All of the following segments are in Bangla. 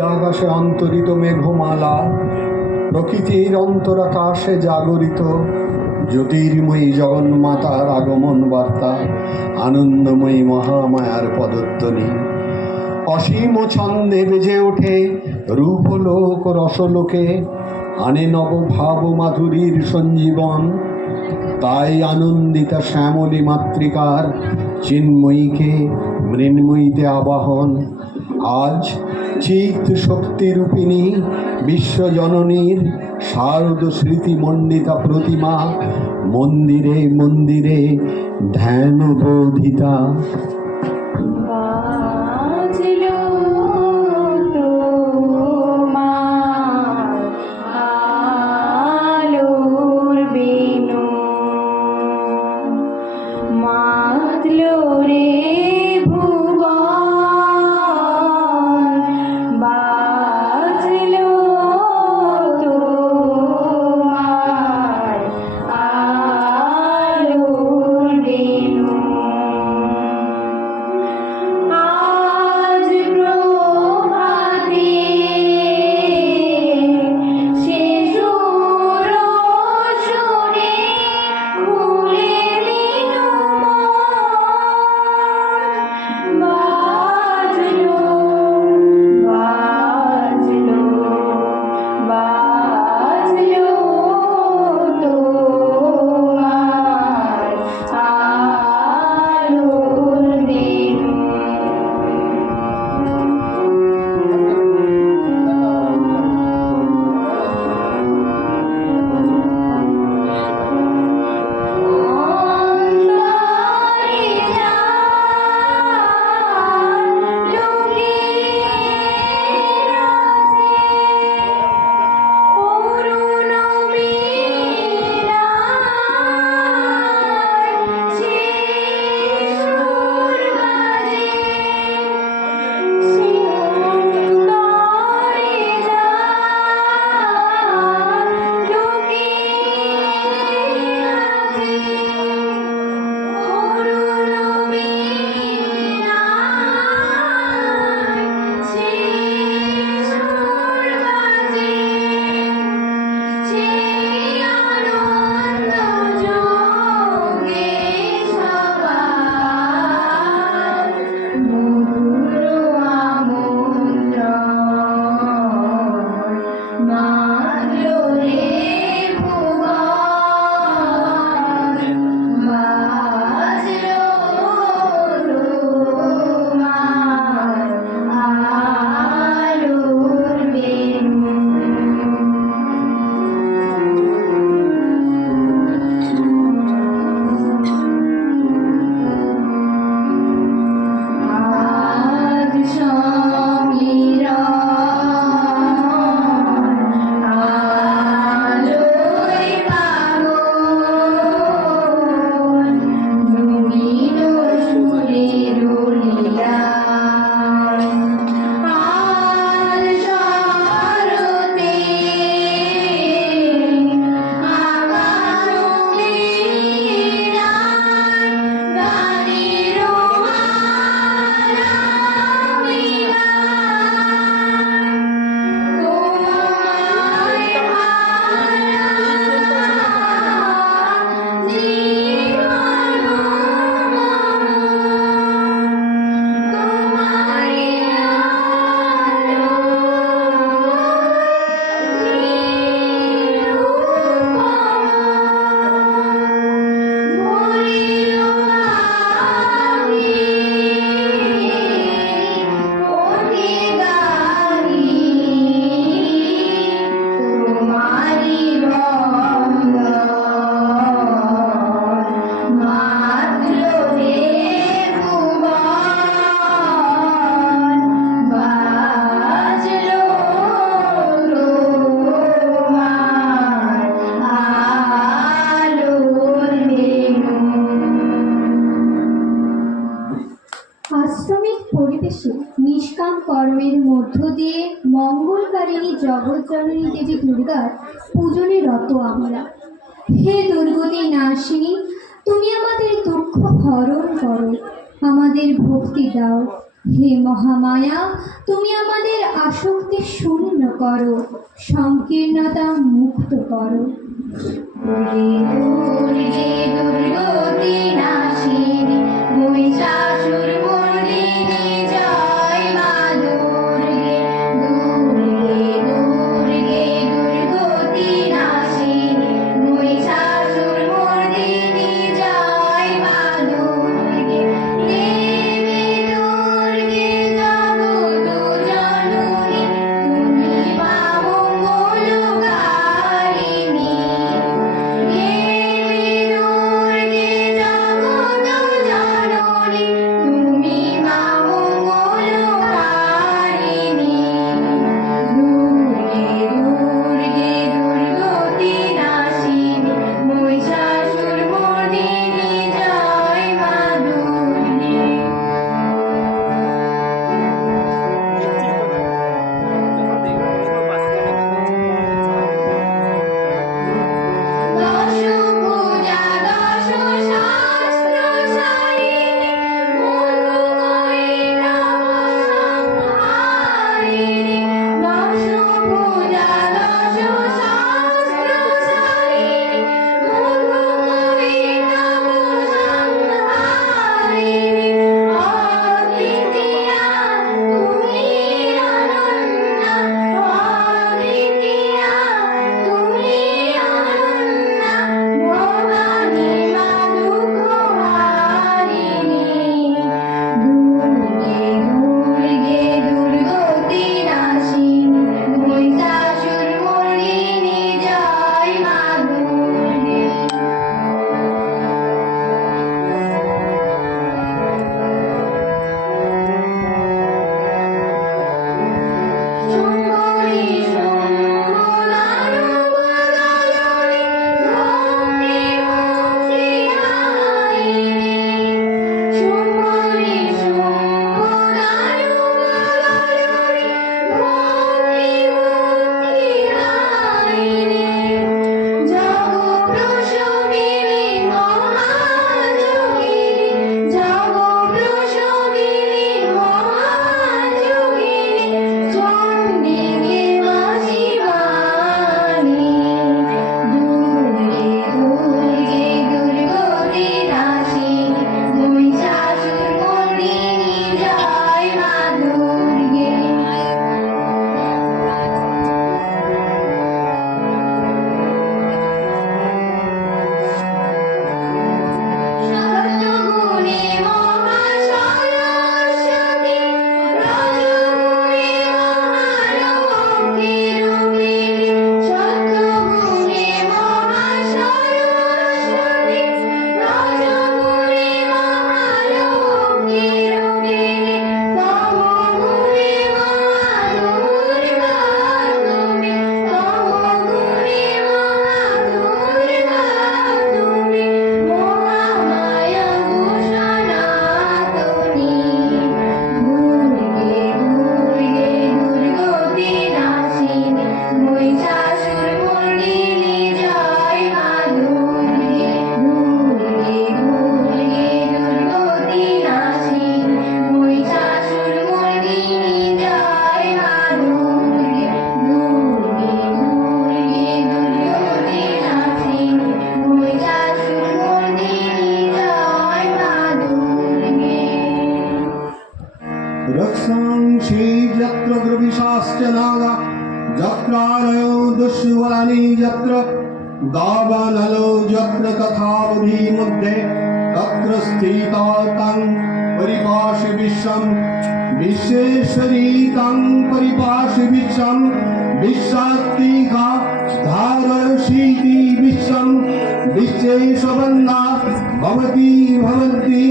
আকাশে অন্তরিত মেঘমালা, প্রকৃতির অন্তরাকাশে জাগরিত জ্যোতির্ময়ী জগন্মাতার আগমন বার্তা, আনন্দময়ী মহামায়ার পদধ্বনি অসীম ছন্দে বেজে ওঠে রূপলোক রসলোকে, আনে নব ভাব মাধুরীর সঞ্জীবন। তাই আনন্দিতা শ্যামলী মাতৃকার চিন্ময়ীকে মৃন্ময়ীতে আবাহন। আজ চিৎ শক্তিরূপিণী বিশ্বজননীর শারদ স্মৃতিমণ্ডিতা প্রতিমা মন্দিরে মন্দিরে ধ্যান বোধিতা। কর্মের মধ্য দিয়ে মঙ্গলকারিণী জগৎজননী দেবী দুর্গার পূজনে রত আমরা। হে দুর্গতি নাশিনী, তুমি আমাদের দুঃখ হরণ করো, আমাদের ভক্তি দাও, হে মহামায়া, তুমি আমাদের আসক্তি শূন্য করো, সংকীর্ণতা মুক্ত করো। দুর্গে দুর্গতি নাশিনী মহিষাসুর মর্দিনী জয় মা দুর্গে। দুর্গে দুর্গে দুর্গতি নাশিনী মহিষাসুর মর্দিনী জয় মা দুর্গে। দেবী দুর্গে জগত জননী তুমি মা মঙ্গলকারিণী। দেবী দুর্গে জগত জননী তুমি মা মঙ্গলকারিণী। দুর্গে দুর্গে দুর্গতি নাশিনী মহিষাসুর মর্দিনী জয় মা দুর্গে। দশ ভুজা দশ শাস্ত্র সারিণী মধুময়ী নমঃসংহারিণী। দশ ভুজা দশ শাস্ত্র সারিণী মধুময়ী নমঃসংহারিণী। অদ্বিতীয়া তুমি অনন্যা, অদ্বিতীয়া তুমি অনন্যা, ভবানী মা দুঃখহারিণী। দুর্গে দুর্গে দুর্গতি নাশিনী মহিষাসুর মর্দিনী জয় মা দুর্গে। শুম্ভরি শুম্ভদানবদলনি ভক্তি মুক্তিহারিণী। শুম্ভরি শুম্ভদানবদলনি ভক্তি মুক্তিহারিণী। জগপ্রসবিনী মহাযোগিনী, জগপ্রসবিনী মহাযোগিনী, চণ্ডিকে মা শিবানী। দুর্গে দুর্গে দুর্গতি নাশিনী মহিষাসুর মর্দিনী জয় মা দুর্গে। সত্যগুণী মহাসরস্বতী, রজগুণী মহালক্ষ্মী রূপিণী। সত্যগুণী মহাসরস্বতী, রজগুণী মহালক্ষ্মী রূপিণী। তমোগুণী মহাদুর্গা তুমি, তমোগুণী মহাদুর্গা তুমি। মহামায়া সনাতনী। দুর্গে দুর্গে দুর্গতি নাশিনী মহিষাসুর মর্দিনী জয় মা দুর্গে। দুর্গে দুর্গে দুর্গতি নাশিনী মহিষাসুর মর্দিনী জয় মা দুর্গে। দুর্গে দুর্গে দুর্গতি নাশিনী মহিষাসুর মর্দিনী জয় মা দুর্গে। রক্ষাংসি যত্র গ্রবিশাশ্চ নাগা, যত্রালয়ো দুষ্বরানি যত্র, দাবানলো যত্র তথাবধি মধ্যে, তত্র স্থিতা তং পরিপাশি বিশ্বম। বিশ্বেশ্বরী তং পরিপাশি বিশ্বম, বিশ্বাত্মিকা ধারয়সীতি বিশ্বম। বিশ্বেশ্বরন্না भवती भवन्ति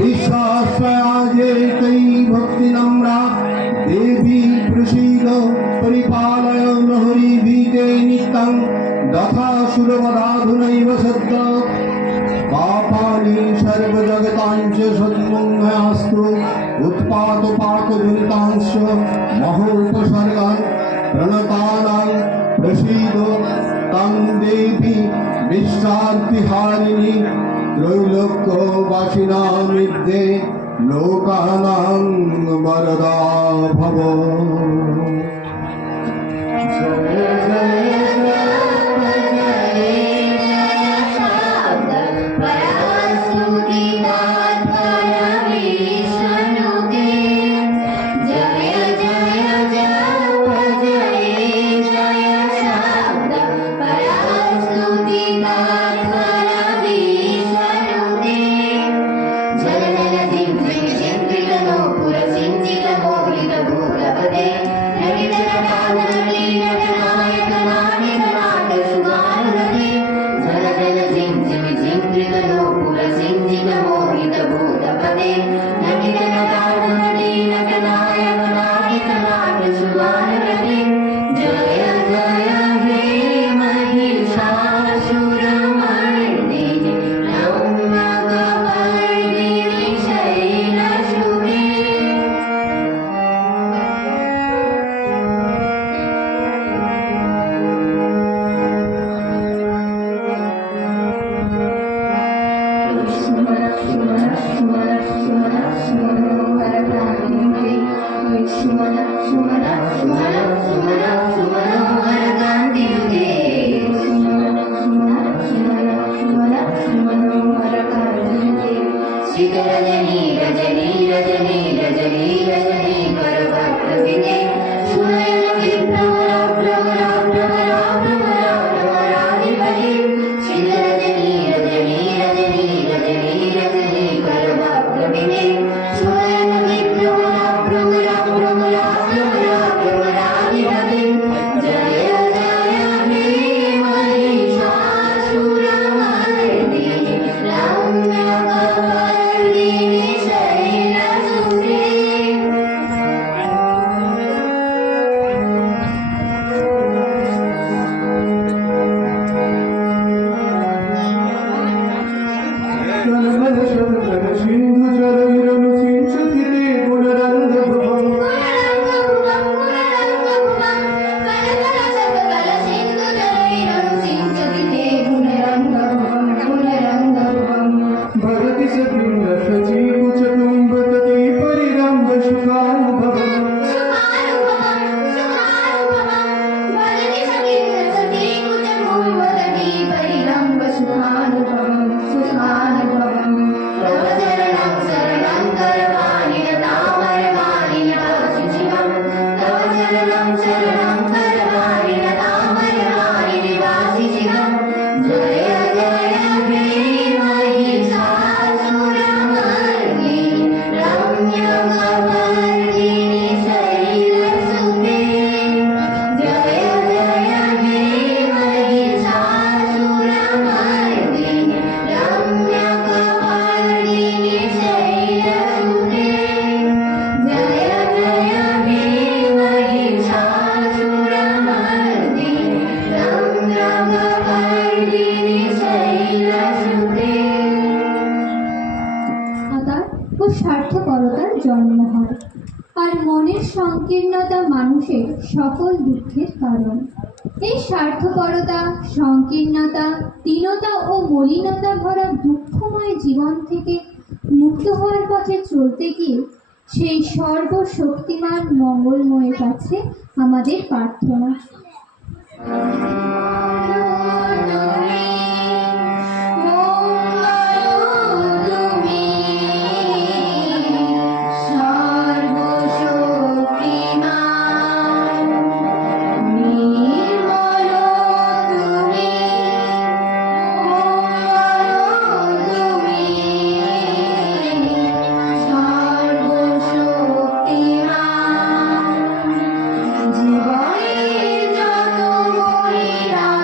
विश्वास्वयाजेतै भक्तिनम्रा। देवी प्रसीद परिपालय नहरि भीते नित्यं, दशासुरवधाधुनैव सद्य। पापानि सर्वजगताञ्च सद्मङ्गयास्तु, उत्पातपाकदुरितांश्च महोपसर्गान् प्रणतानां प्रसीद तं देवी विश्रान्तिहारिणी। त्रैलोक्यवासिनां विद्ये लोकानां वरदा भव। স্বার্থপরতার জন্ম হয়, আর মনের সংকীর্ণতা মানুষের সকল দুঃখের কারণ। এই স্বার্থপরতা, সংকীর্ণতা, দীনতা ও মলিনতা ভরা দুঃখময় জীবন থেকে মুক্ত হওয়ার পথে চলতে গিয়ে সেই সর্বশক্তিমান মঙ্গলময়ের কাছে আমাদের প্রার্থনা। জীবনের যত মহিলা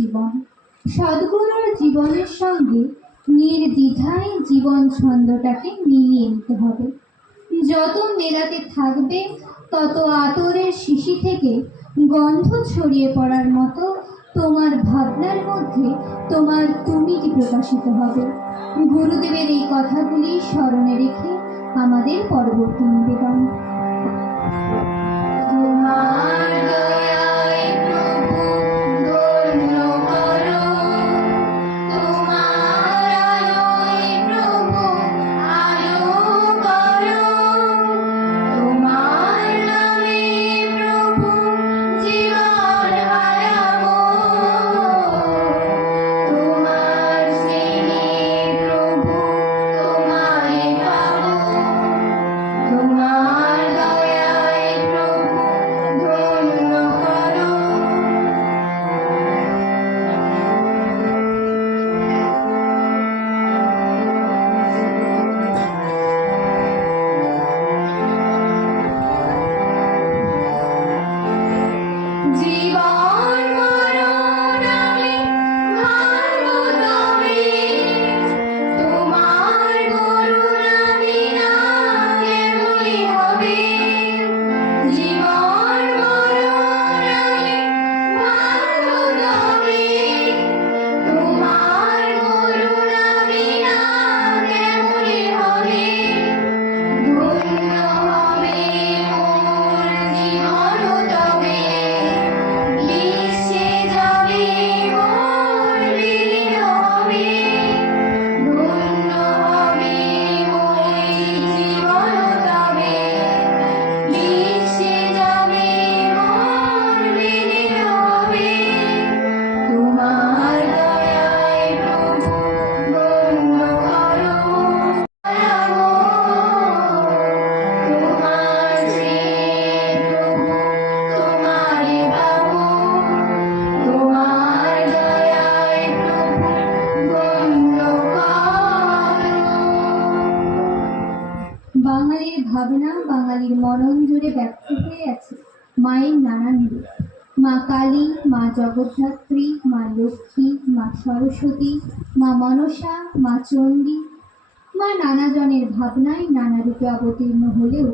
জীবন। সদ্গুরুর জীবনের সঙ্গে নির্দ্বিধায় জীবন ছন্দটাকে মিলিয়ে নিতে হবে। যত মেলাতে থাকবে তত আতরের শিশি থেকে গন্ধ ছড়িয়ে পড়ার মতো তোমার ভাবনার মধ্যে তোমার তুমিটি প্রকাশিত হবে। গুরুদেবের এই কথাগুলি স্মরণে রেখে আমাদের পরবর্তী নিবেদন। তোমার দয়ায় প্রভু ধন্য করো, তোমার আলোয় প্রভু আলো করো, তোমার নামে প্রভু জীবন হারাবো, তোমার স্নেহে প্রভু তোমায় পাবো, তোমার দয়ায় প্রভু ধন্য করো। জীবন মরণ আমি ভাঙবো তবে, তোমার করুণা বিনা কেমনি হবে। জীবন মরণ আমি ভাঙবো তবে, তোমার করুণা বিনা কেমনি হবে। ধন্য হবে মোর জীবন তবে, বিশ্বে যাবে মোর বিলীন হবে। ধন্য হবে মোর জীবন তবে, বিশ্বে যাবে মোর বিলীন হবে। তোমার দয়ায় প্রভু ধন্য করো, হারাবো, তোমার স্নেহে প্রভু তোমারে পাবো, তোমার দয়ায় প্রভু ধন্য করো। বাঙালির ভাবনা, বাঙালির মনন জুড়ে ব্যক্ত হয়ে আছে মায়ের নানান রূপ। মা কালী, মা জগদ্ধাত্রী, মা লক্ষ্মী, মা সরস্বতী, মা মনসা, মা চণ্ডী। মা নানা জনের ভাবনায় নানা রূপে অবতীর্ণ হলেও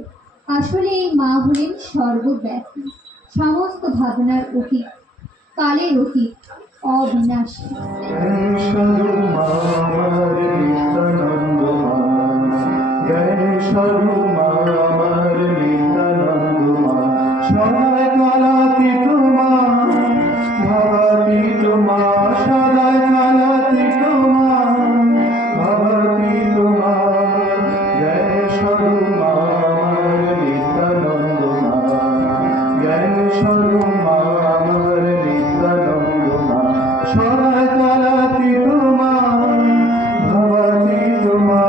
আসলে এই মা হলেন সর্বব্যাপী, সমস্ত ভাবনার অতীত, কালের অতীত, অবিনাশী। সাধু মা আমার নিত্যানন্দ মা, জয় সাধু মা আমার নিত্যানন্দ মা, সদায় কালাতীত মা, ভাবাতীত মা, সদায় কালাতীত মা, ভাবাতীত মা, জয় সাধু মা আমার নিত্যানন্দ মা, জয় সাধু মা আমার নিত্যানন্দ মা, সদায় কালাতীত মা, ভাবাতীত মা,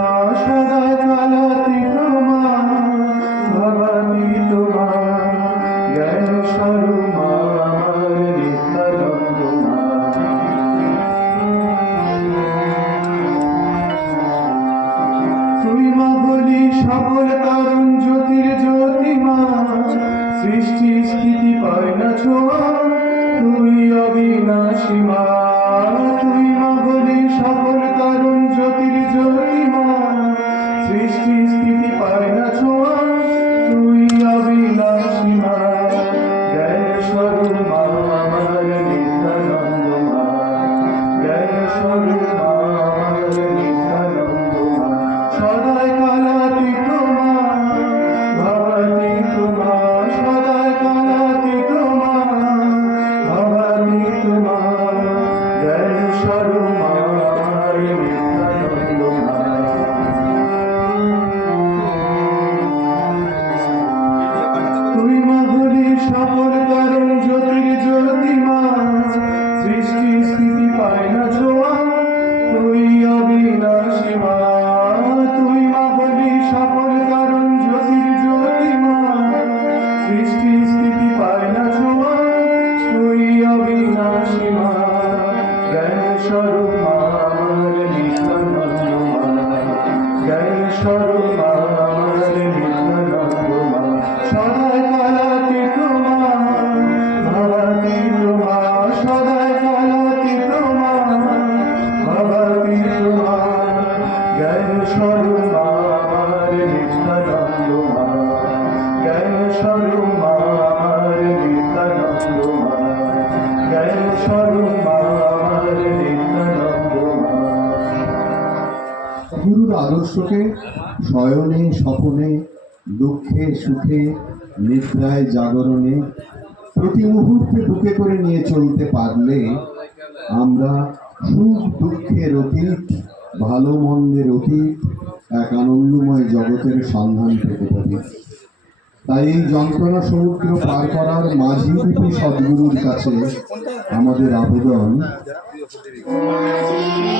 সদায় কালাতীত মা, ভাবাতীত মা, জয় সাধু মা আমার নিত্যানন্দ মা। তুই মা বলি সকল কারণ জ্যোতির জ্যোতি মা, সৃষ্টি স্থিতি পায় না ছোঁয়া, তুই অবিনাশী মা। তুই মা বলি সকল কারণ জ্যোতির জ্যোতি মা, সৃষ্টি স্থিতি পায় না ছোঁয়া, তুই অবিনাশী মা। জয় স্বরূপ মা আমার নিত্যানন্দ মা, জয় স্বরূপ মা আমার নিত্যানন্দ মা, সদায় কালাতীত মা, ভাবাতীত মা, সদায় কালাতীত মা, ভাবাতীত মা, জয় স্বরূপ মা আমার নিত্যানন্দ মা। তুই মা হলি সকল কারণ জ্যোতির জ্যোতি মা, সৃষ্টি স্থিতি পায় না ছোঁয়া, তুই অবিনাশী মা। তুই মা হলি সকল কারণ জ্যোতির জ্যোতি মা, সৃষ্টি স্থিতি পায় না ছোঁয়া, তুই অবিনাশী মা। জয় স্বরূপ মা আমার নিত্যানন্দ মা, জয় স্বরূপ মা আমার নিত্যানন্দ মা, সদায় কালাতীত মা, ভাবাতীত মা, সদায় কালাতীত স্বরূপ নিত্যানন্দ জ্ঞান স্বরূপ নিত্যানন্দ জ্ঞান স্বরূপ নিত্যানন্দ। গুরুর আদর্শকে শয়নে স্বপনে দুঃখে সুখে নিদ্রায় জাগরণে প্রতি মুহূর্তে বুকে করে নিয়ে চলতে পারলে আমরা সুখ দুঃখের অতীত ভালো মন্দের অতীত এক আনন্দময় জগতের সন্ধান পেতে পারি। তাই এই যন্ত্রণা সমুদ্র পার করার মাঝি রূপী সদ্গুরুর কাছে আমাদের আবেদন, মাঝিরে